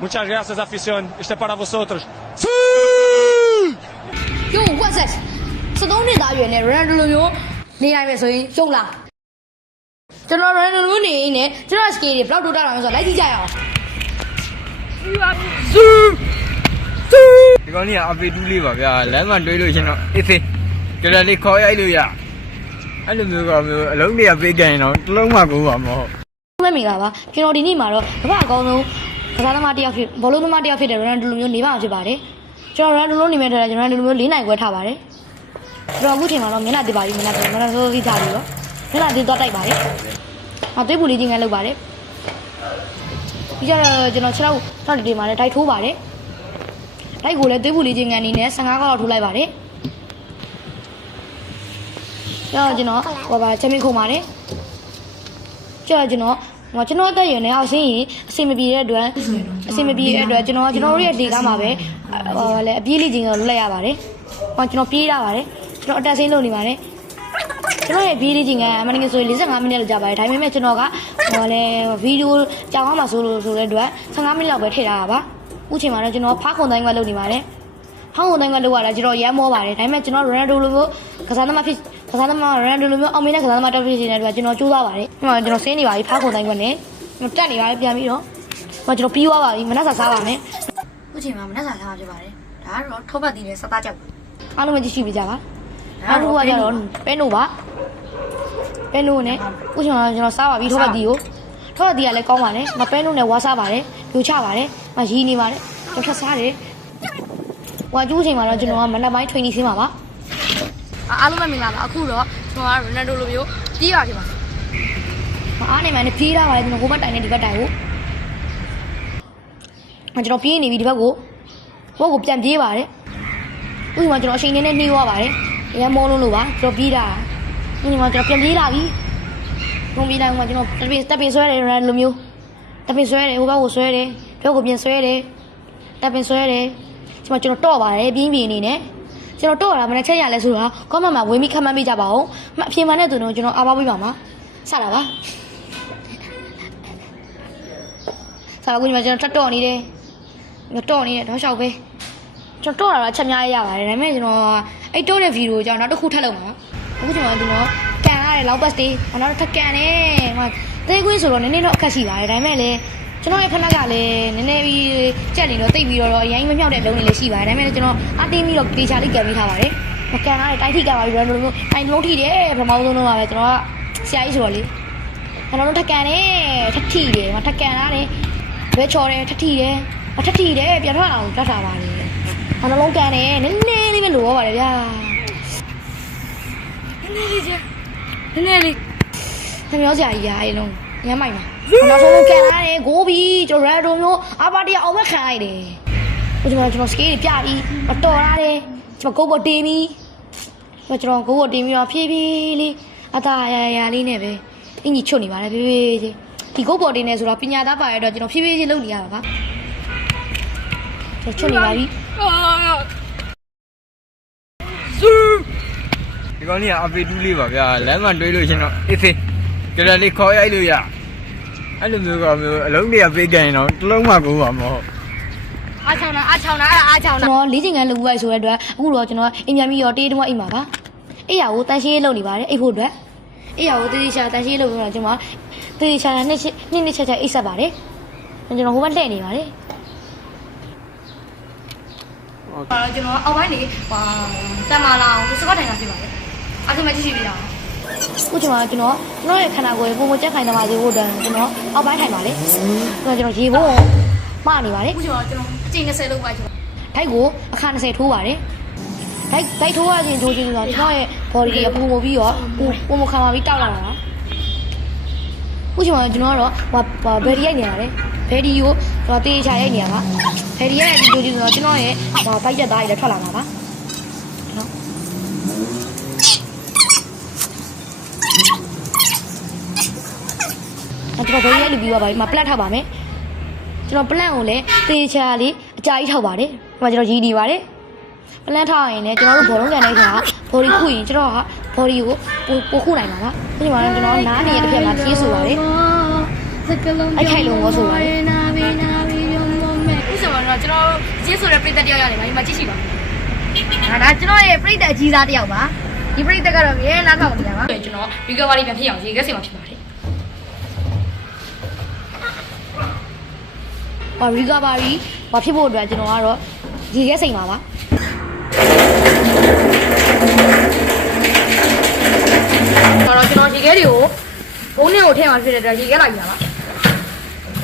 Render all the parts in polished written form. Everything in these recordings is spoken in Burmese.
Muchas gracias, afición. Este es para vosotros. Yo, what's that? 13နှစ်သားရွယ်နဲ့ Ronaldo လိုမျိုးနေနိုင်မယ်ဆိုရင်ရှုံးလားကျွန်တော် Ronaldo လိုနေနေကျွန်တော် skill တွေဘယ်လောက်တိုးတက်လာမလဲဆိုတော့လိုက်ကြည့်ကြရအောင်ဒီကောင်ကြီးကအပေတူးလေးပါဗျာလမ်းမှာတွေးလို့ရှင်တော့အေးသေးကြတယ်လေးခေါ်ရိုက်လို့ရအဲ့လိုမျိုးကမျိုးအလုံးတွေကပေးကြရင်တော့တစ်လုံးမှကိုပါမဟုတ်မမေ့လားပါကျွန်တော်ဒီနေ့မှာတော့ကမ္ဘာအကောင်းဆုံးကစားသမားတစ်ယောက်ဖြစ်ဘောလုံးသမားတစ်ယောက်ဖြစ်တဲ့ Ronaldo လိုမျိုးနေပါမှာဖြစ်ပါတယ်ကျွန်တော် Ronaldo လိုနေမဲ့တဲ့ကျွန်တော် Ronaldo လိုမျိုး၄နိုင်ခွဲထားပါတယ်ကျွန်တော်အခုချိန်မှာတော့မျက်နှာတစ်ပါပြီမျက်နှာဆိုးစီးထားပြီးတော့မျက်နှာတစ်တော့တိုက်ပါတယ်သွေးပူလေးချင်းကလုပ်ပါတယ်ပြီးတော့ကျွန်တော်6ထောက်တွေမှာလည်းတိုက်ထိုးပါတယ်တိုက်ကိုလည်းသွေးပူလေးချင်းကန်နေနဲ့15ခေါက်ထိုးလိုက်ပါတယ်ကျွန်တော်ဟိုပါချက်မင်းခုံပါတယ်ကျွန်တော်တက်ရင်လည်းအောင်စင်းရင်အဆင်မပြေတဲ့အတွက်ကျွန်တော်တို့ရဲ့ဒေကမှာပဲဟိုလည်းအပြေးလေးချင်းကိုလွတ်လိုက်ရပါတယ်ကျွန်တော်ပြေးရပါတယ်ကျွန်တော်အတက်ဆင်းလုပ်နေပါတယ်ကျွန်တော်ရဲ့ဗီဒီယိုချင်းကအမှန်တကယ်ဆိုရင်45မိနစ်လောက်ကြာပါတယ်ဒါပေမဲ့ကျွန်တော်ကဟိုလည်းဗီဒီယိုကြောင်အောင်မှာဆိုတဲ့အတွက်15မိနစ်လောက်ပဲထည့်ထားတာပါအခုချိန်မှာတော့ကျွန်တော်ဖားခုံတိုင်းကလုပ်နေပါတယ်ဖားခုံတိုင်းကလုပ်ရတာကျွန်တော်ရမ်းမောပါတယ်ဒါပေမဲ့ကျွန်တော် Ronaldo လိုမျိုးကစားသမား Ronaldo လိုမျိုးအောင်မြင်တဲ့ကစားသမားတက်ဖြစ်နေတဲ့အတွက်ကျွန်တော်ကြိုးစားပါတယ်ကျွန်တော်ဆင်းနေပါပြီဖားခုံတိုင်းကနဲ့တက်နေပါပြီပြန်ပြီးတော့ကျွန်တော်ပြီးသွားပါပြီမနက်စာစားပါမယ်အခုချိန်မှာမနက်စာစားမှာဖြစ်ပါတယ်ဒါကတော့ထောပတ်တီးနဲ့စသားကြောက်အားလုံးပဲကြည့်ပြီးကြပါနောက်တစ်ခုကကျတော့ပဲနိုပါပဲနိုနဲ့အခုချိန်မှာကျွန်တော်စားပါပြီထောပတ်တီးကိုထောပတ်တီးကလည်းကောင်းပါလေမပဲနိုနဲ့ဝါစားပါတယ်ပြိုချပါတယ်မရီးနေပါတယ်ကျွန်တော်ဖြတ်စားတယ်ဝါကျူးချိန်မှာတော့ကျွန်တော်ကမနက်ပိုင်း training ဆင်းပါပါအားလုံးပဲမင်္ဂလာပါအခုတော့ကျွန်တော်က Ronaldo လိုမျိုးပြေးပါဖြစ်ပါအားနေမှလည်းပြေးတာပါလေကျွန်တော်ဟိုဘက်တိုင်နဲ့ဒီဘက်တိုင်ကိုကျွန်တော်ပြေးနေပြီဒီဘက်ကိုပြန်ပြေးပါတယ်ဥပမာကျွန်တော်အချိန်နဲ့နှီးသွားပါတယ်ရမ်းမောလုံးလို့ပါကျွန်တော်ပြေးတာဒီမှာကျွန်တော်ပြန်ပြေးလာပြီဘုံပြေးတိုင်းမှာကျွန်တော်တပ်ပင်ဆွဲတယ် Ronaldo လိုမျိုးတပ်ပင်ဆွဲတယ်ဟိုဘက်ကိုဆွဲတယ်ဘက်ကိုပြန်ဆွဲတယ်တပ်ပင်ဆွဲတယ်ဒီမှာကျွန်တော်တော့ပါတယ်ပြင်းပြင်းနေနဲ့ကျွန်တော်တော့ရတာမနေ့ချက်ရလဲဆိုတော့ကောမန့်မှာဝင်းပြီးခတ်မှန်းပေးကြပါဦးအပြင်မှာနဲ့သူတို့ကျွန်တော်အားပါပေးပါမှာစတာပါဆက်အခုဒီမှာကျွန်တော်ထပ်တော့နေတယ်တော့နေတယ်တော့ရှောက်ပဲကျွန်တော်တော့ချက်များရပါတယ်ဒါပေမဲ့ကျွန်တော်အဲ့တော့တဲ့ဗီဒီယိုကြောင့်နောက်တစ်ခုထပ်လုပ်မှာအခုကျွန်တော်ကန်ရတယ်လောက်ပတ်စ်တေးနောက်ထပ်ကန်တယ်ဟိုသေးခွေးဆိုတော့နည်းနည်းတော့အခက်ရှိပါတယ်ဒါပေမဲ့လည်းကျွန်တော်ရဲ့ခဏကလည်းနည်းနည်းပြီးကြက်နေတော့တိတ်ပြီးတော့ရိုင်းမမြောက်တဲ့လုံးတွေလည်းရှိပါတယ်ဒါပေမဲ့ကျွန်တော်အတင်းပြီးတော့တေချာလေးကန်ပေးထားပါတယ်ကန်ရတယ်တိုက်ထိကပါပြီးတော့လိုမျိုးတိုင်လုံးထိတယ်ပထမဆုံးတော့ပါပဲကျွန်တော်ကဆရာကြီးဆိုတော့လေကျွန်တော်တို့ထက်ကန်တယ်ထက်ထိတယ်ထက်ကန်ရတယ်ဘဲချော်တယ်ထက်ထိတယ်ပြန်ထွက်အောင်တတ်တာပါလေနှလုံးကန်တယ်နည်းနည်းလေးပဲလိုတော့ပါတယ်ဗျာနည်းနည်းလေးသမီးဆရာကြီးကအဲ့လုံးညမ်းမိုက်ပါနောက်ဆုံးကန်ရတယ်ဂိုးပြီးကျွန်တော် Ronaldo မျိုးအပါတီအောင်မခံလိုက်တယ်ကျွန်တော်စကေးတွေပြပြီးတော်ရတယ်ကျွန်တော်ဂိုးပေါ်တင်ပြီးကျွန်တော်ဂိုးပေါ်တင်ပြီးတော့ဖြည်းဖြည်းလေးအသာရလေးနဲ့ပဲအင်ကြီးချွတ်နေပါလေဖြည်းဖြည်းချင်းဒီဂိုးပေါ်တင်နေဆိုတော့ပညာသားပါရတော့ကျွန်တော်ဖြည်းဖြည်းချင်းလုပ်နေရတာပါချွတ်နေပါပြီဒီကောင်ကြီးကအပေတူးလေးပါဗျာလမ်းမှာတွေးလို့ရှင်တော့အေးသေးကြတယ်လေးခေါ်ရိုက်လို့ရအဲ့လိုမျိုးကမျိုးအလုံးတွေကပေးကြရင်တော့တစ်လုံးမှကိုပါမဟုတ်အားချောင်းတာကျွန်တော်လေးချိန်ခန်းလုပ်ပြီးဆိုတဲ့အတွက်အခုတော့ကျွန်တော်အိမ်ပြန်ပြီးတော့တေးတုံးအိမ်မှာပါအိမ်ရကိုတန်ရှင်းရေးလုပ်နေပါတယ်အိမ်ဖို့အတွက်အိမ်ရကိုတေးချာတန်ရှင်းရေးလုပ်ပြီးတော့ကျွန်တော်တေးချာနှစ်ချက်အိတ်ဆက်ပါတယ်ကျွန်တော်ဟိုဘက်လှည့်နေပါတယ်ကျွန်တော်အောက်ပိုင်းနေတန်မာလာအောင်စကော့ထိုင်တာဖြစ်ပါတယ်အားလုံးမကြည့်ပြတာအခုကျွန်တော်ရဲ့ခန္ဓာကိုယ်ပုံမကျက်ခိုင်သမားစီဖို့တန်းကျွန်တော်အောက်ပိုင်းထိုင်ပါလေကျွန်တော်ရေဖို့မှားနေပါလေအခုကျွန်တော်အချိန်20လောက်ပါကျွန်တော်ဓာတ်ကိုအခါ20ထိုးပါတယ်ဓာတ်ထိုးရခြင်းထိုးခြင်းဆိုတော့ကျွန်တော်ရဲ့ body တွေပုံပုံပြီးတော့ပုံမခံပါပြီးတောက်လာတာအခုကျွန်တော်ကတော့ဘယ်ဒီရိုက်နေရလဲဘယ်ဒီကိုကျွန်တော်တေးချရိုက်နေရပါဘယ်ဒီရဲ့ဒီလိုဆိုတော့ကျွန်တော်ရဲ့ဘိုက်ရက်သားတွေလည်းထွက်လာမှာပါကျွန်တော်ဘယ်ရက်လူပြီးသွားပါပြီပလတ်ထောက်ပါမယ်ကျွန်တော်ပလတ်ကိုလည်းတေချာလေးအကြာကြီးထောက်ပါတယ်ဒီမှာကျွန်တော်ရည်နေပါတယ်ပလတ်ထောက်ရင်လည်းကျွန်တော်တို့ဘောလုံးကန်တဲ့ခါဘော်ဒီခုရင်ကျွန်တော်ကဘော်ဒီကိုပိုခုနိုင်ပါလားဒီမှာကျွန်တော်နားနေတဲ့တစ်ဖက်မှာဖြေးဆိုပါတယ်အဲ့ခိုင်လုံးကိုဆိုပါတယ် ကျွန်တော်ကျင်းဆိုတဲ့ပြိတ္တတယောက်ရတယ်ဗျာဒီမှာကြည့်ရှိပါဒါကျွန်တော်ရဲ့ပြိတ္တအကြီးစားတယောက်ပါဒီပြိတ္တကတော့ရဲနားထောင်နေတာပါကျွန်တော် recovery ပြန်ဖြစ်အောင်ရေခဲစင်မှာဖြစ်ပါတယ်recovery ဘာဖြစ်ဖို့အတွက်ကျွန်တော်ကတော့ရေခဲစိမ်ပါပါကျွန်တော်ရေခဲတွေကိုဘုံနဲ့ကိုထည့်မှာဖြစ်တဲ့အတွက်ရေခဲလိုက်ပြပ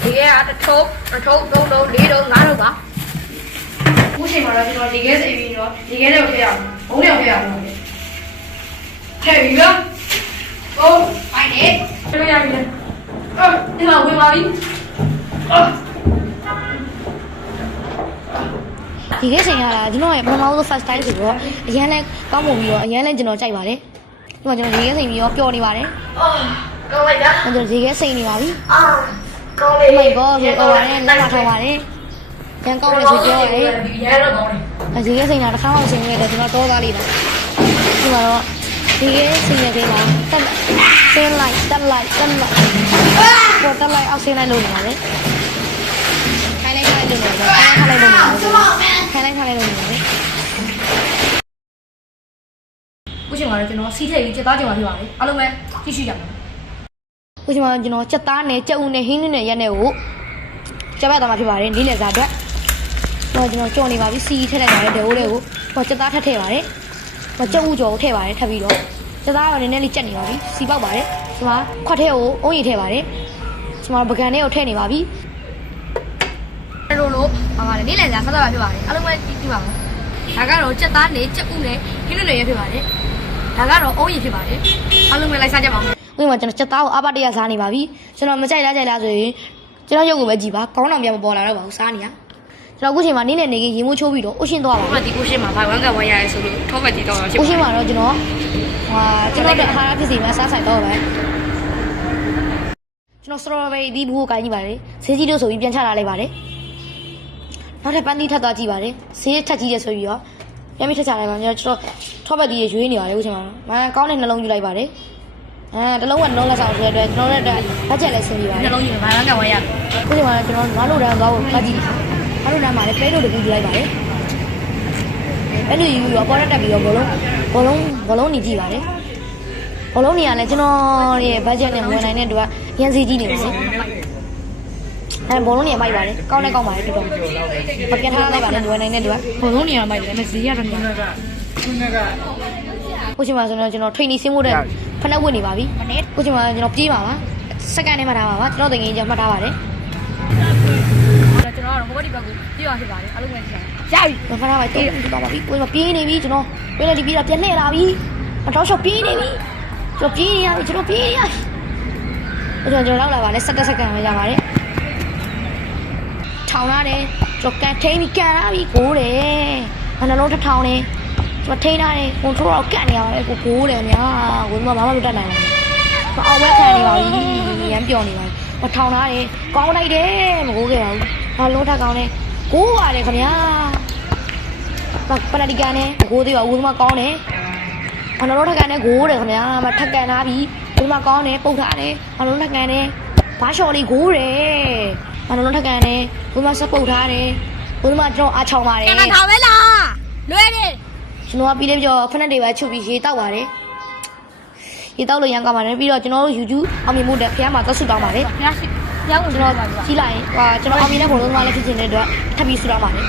ါရေခဲကတစ်ထုပ်3ထုပ်4ထုပ်5ထုပ်ပါခုချိန်မှာတော့ကျွန်တော်ရေခဲစိမ်ပြီးတော့ရေခဲတွေကိုထည့်ရအောင်ဘုံနဲ့ကိုထည့်ရအောင်ထည့်ပြီးတော့ဟုတ်အိုင်နေပြလို့ရပြီဒီမှာဝင်ပါပြီဒီကိစ္စရတာကျွန်တော်ရဲ့ပထမဆုံး first time ဆိုတော့အရန်လဲကောင်းမှုပြီးတော့အရန်လဲကျွန်တော်ကြိုက်ပါတယ်ဒီမှာကျွန်တော်ရေခဲစိမ်ပြီးတော့ပျော်နေပါတယ်ကောင်းလိုက်တာကျွန်တော်ရေခဲစိမ်နေပါပြီကောင်းလေကောဆိုတော့ပါတယ်လက်မထောင်ပါတယ်ရန်ကောင်းလို့ဆိုပြောရတယ်ရန်တော့ကောင်းတယ်ရေခဲစိမ်တာတစ်ခါမှဆင်ခဲ့တယ်ကျွန်တော်တောသားလေးပါဒီမှာတော့ရေခဲစိမ်ရဲ့ထဲမှာတက်လိုက်ပေါ်တက်လိုက်အောက်ဆင်းလိုက်လို့နေပါလေခိုင်းလိုက်လို့နေပါခိုင်းလိုက်လို့နေပါခုချိန်မှာတော့ကျွန်တော်စီးထည့်ပြီးစက်သားချိန်မှာဖြစ်ပါလေအားလုံးပဲကြည့်ရှိကြပါခုချိန်မှာကျွန်တော်စက်သားနဲ့ကြက်ဦးနဲ့ဟင်းနွနဲ့ရက်နဲ့ကိုကြက်ပတ်သွားမှာဖြစ်ပါတယ်နေ့လည်စာအတွက်တော့ကျွန်တော်ကြော်နေပါပြီစီးထည့်လိုက်ပါတယ်ဒေဟိုးတွေကိုဟောစက်သားထည့်ပါတယ်ဟောကြက်ဦးကြော်ကိုထည့်ပါတယ်ထပ်ပြီးတော့စက်သားတော့နည်းနည်းလေးကြက်နေပါပြီစီပေါက်ပါတယ်ဒီမှာခွက်ထဲကိုအုံးရည်ထည့်ပါတယ်ဒီမှာပကံလေးကိုထည့်နေပါပြီလို့ပါပါတယ်နေ့လည်စာဆက်သွားဖြစ်ပါတယ်အားလုံးပဲကြည့်ပါဦးဒါကတော့စက်သားနဲ့ကြက်ဦးနဲ့ဟင်းနွနဲ့ရက်ဖြစ်ပါတယ်ဒါကတော့အုံးရည်ဖြစ်ပါတယ်အားလုံးပဲလိုက်စားကြပါဦးဥပမာကျွန်တော်ချက်သားကိုအပတရစားနေပါပြီကျွန်တော်မကြိုက်လားဆိုရင်ကျွန်တော်ရုပ်ကိုပဲကြည့်ပါခေါင်းတောင်ပြန်မပေါ်လာတော့ပါဘူးစားနေရကျွန်တော်အခုချိန်မှာနေ့နဲ့နေကရေမိုးချိုးပြီးတော့အိုရှင်သွားပါဘူးဒီအိုရှင်မှာဘာဝမ်းကဝမ်းရရဲဆိုလို့ထောပတ်တီတော့ဖြစ်ပါအိုရှင်မှာတော့ကျွန်တော်ကျွန်တော်တခါဖြစ်စီမှာစားဆိုင်တော့ပဲကျွန်တော်စတော်ဘယ်ရီဒီဘူးကိုကိုင်းကြည့်ပါလေဈေးကြီးလို့ဆိုပြီးပြန်ချလာလိုက်ပါတယ်နောက်ထပ်ပန်းသီးထပ်သွားကြည့်ပါလေဈေးထက်ကြီးတယ်ဆိုပြီးတော့ပြန်ပြီးထက်ချလိုက်ပါကျွန်တော်ထောပတ်တီရွေးနေပါလေအခုချိန်မှာမကောင်းတဲ့နှလုံးယူလိုက်ပါတယ်တလုံးကနှလုံးလက်ဆောင်ဆိုတဲ့အတွက်ကျွန်တော်တို့အတွက်ဘတ်ဂျက်လည်းဆင်းပြီးပါတယ်နှလုံးယူဘာမှမဝယ်ရဘူးအခုချိန်မှာကျွန်တော်ငါးလို့တန်းသွားဖို့ဖတ်ကြည့်ငါးလို့တန်းမှာလည်းပဲလို့တကူယူလိုက်ပါတယ်ပဲလို့ယူရောပေါ်တက်ပြီးတော့ဘောလုံးနေကြည့်ပါတယ်ဘောလုံးနေရလဲကျွန်တော်ရဲ့ဘတ်ဂျက်နဲ့ဝင်နိုင်တဲ့အတွက်ရန်စီကြီးနေပါတယ်ဘောလုံးနေမိုက်ပါတယ်ကောင်းပါတယ်တော်တော်ပကက်ထားလိုက်ပါတယ်ဝင်နိုင်တဲ့အတွက်ဘောလုံးနေရမိုက်တယ်ဒါပေမဲ့ဈေးရတယ်ခုချိန်မှာဆိုတော့ကျွန်တော် training ဆင်းဖို့တဲ့ဖနက်ဝတ်နေပါပြီခုချိန်မှာကျွန်တော်ပြေးပါပါစက္ကန့်နဲ့မှတ်ထားပါပါကျွန်တော်တကယ်ကြီးမှတ်ထားပါတယ်ကျွန်တော်ကတော့ဟိုဘက်ဒီဘက်ကိုပြေးပါဖြစ်ပါတယ်အားလုံးပဲကြည့်ရပြီဖနက်ပါတေးပါပါပြီကိုယ်ပြေးနေပြီကျွန်တော်ပြေးလိုက်ဒီပြေးတာပြန်လှည့်လာပြီအတော့ရှော့ပြေးနေပြီကျွန်တော်ပြေးနေရပြီကျွန်တော်ရောက်လာပါလဲ17စက္ကန့်ပဲရပါတယ်ထောင်ရတယ်ကျွန်တော်ကန်ထိန်ပြီးကန်လာပြီကိုးတယ်နှလုံးတစ်ထောင်နေကျွန်တော်ထိန်းထားတယ်ကွန်ထရိုးတော့ကတ်နေရပါပဲကိုးတယ်များကိုကဘာမှမလုပ်တတ်နိုင်ဘူးအောင်ဝဲခံနေပါပြီရမ်းပျော်နေပါပြီထောင်ထားတယ်ကောင်းလိုက်တယ်မကိုးခဲ့ပါဘူးဘာလုံးထက်ကောင်းလဲကိုးပါတယ်ခင်ဗျာပနဒီကန်နဲ့ကိုးသေးပါဦးကကောင်းတယ်ဘာလုံးထက်ကန်နဲ့ကိုးတယ်ခင်ဗျာမထက်ကန်ထားပြီဦးကကောင်းတယ်ပုတ်ထားတယ်ဘာလုံးထက်ကန်နဲ့ဘာလျှော်လေးကိုးတယ်ဘာလုံးထက်ကန်နဲ့ဦးကစပုတ်ထားတယ်ဦးကကျွန်တော်အားချောင်းပါတယ်ကန်ထားပဲလားလွယ်တယ်ကျွန်တော်ကပြီးလေးပြောဖက်နဲ့တွေပဲချုပ်ပြီးရေတောက်ပါတယ်ရေတောက်လို့ရမ်းကောင်းပါတယ်ပြီးတော့ကျွန်တော်တို့ YouTube အောင်မြင်မှုတဲ့ဖះမှာသက်ဆုတောင်းပါတယ်ဖះရှိရောက်ကျွန်တော်ကြီးလိုက်ကျွန်တော်အောင်မြင်တဲ့ဘုံလုံးသမားလည်းဖြစ်နေတဲ့အတွက်ထပ်ပြီးဆုတောင်းပါတယ်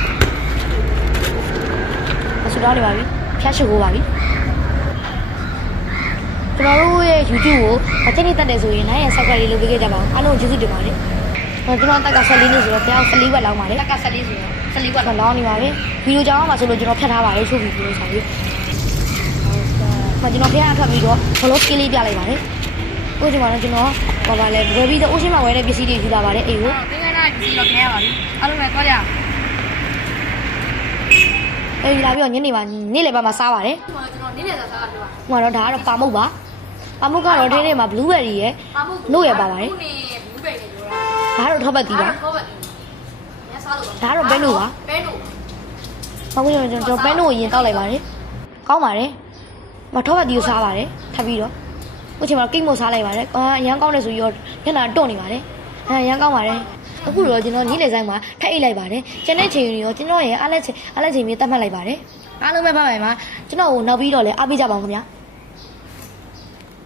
ဆုတောင်းနေပါပြီဖះရှိကိုပါပြီကျွန်တော်တို့ရဲ့ YouTube ကိုအချိန်နဲ့တက်တယ်ဆိုရင်နိုင်ရ subscribe လေးလုပ်ပေးခဲ့ကြပါဦးအားလုံးကျေးဇူးတင်ပါတယ်ကျွန်တော်တက်က14နှစ်ဆိုတော့ဖះ14ဝက်လောင်းပါတယ်တက်က14ဆိုတော့14ဝက်လောင်းနေပါပြီဗီဒီယိုကြောင်းမှာဆိုလို့ကျွန်တော်ဖြတ်ထားပါတယ်ချို့ဗီဒီယိုဆိုပြီးကျွန်တော်ဖះအထပ်ပြီးတော့ဘလော့စကီးလေးပြလိုက်ပါတယ်။အခုချိန်မှာကျွန်တော်ဘာလဲဝယ်ပြီးတော့အိုးရှင်းမှာဝယ်တဲ့ပစ္စည်းတွေယူလာပါတယ်အိမ်ကို။သင်္ကန်းကပစ္စည်းတော့ခင်းရပါပြီ။အားလုံးပဲသွားကြ။အေးလာပြီးတော့ညနေမှာနေ့လယ်ပိုင်းမှာစားပါတယ်။ကျွန်တော်နေ့လယ်စားတာပြောပါ။ဟိုကတော့ဒါကတော့ပါမုတ်ပါ။ပါမုတ်ကတော့ထဲထဲမှာ blueberry ရဲ့နို့ရပါပါတယ်။ blueberry ပြောတာ။ဒါကတော့ထောပတ်တီးပါ။ထောပတ်တီး။ညစားလို့ပါ။ဒါကတော့ပဲနို့ပါ။ပဲနို့။ဘာလို့ကျွန်တော်ပဲနို့ကိုရင်တောက်လိုက်ပါတယ်။ကောင်းပါတယ်။မထောပတ်တီးကိုစားပါတယ်ထပ်ပြီးတော့အခုချိန်မှာကိတ်မို့စားလိုက်ပါတယ်ရမ်းကောင်းတယ်ဆိုပြီးတော့ညနာတွန့်နေပါတယ်ရမ်းကောင်းပါတယ် အခုတော့ကျွန်တော်နေ့လယ်ဆိုင်မှာထပ်အိတ်လိုက်ပါတယ်ကျန်တဲ့ချိန်တွေရောကျွန်တော်ရဲ့အားလက်ချိန်မြေတတ်မှတ်လိုက်ပါတယ်အားလုံးပဲပါပါမှာကျွန်တော်ကိုနောက်ပြီးတော့လည်းအားပေးကြပါဦးခင်ဗျာ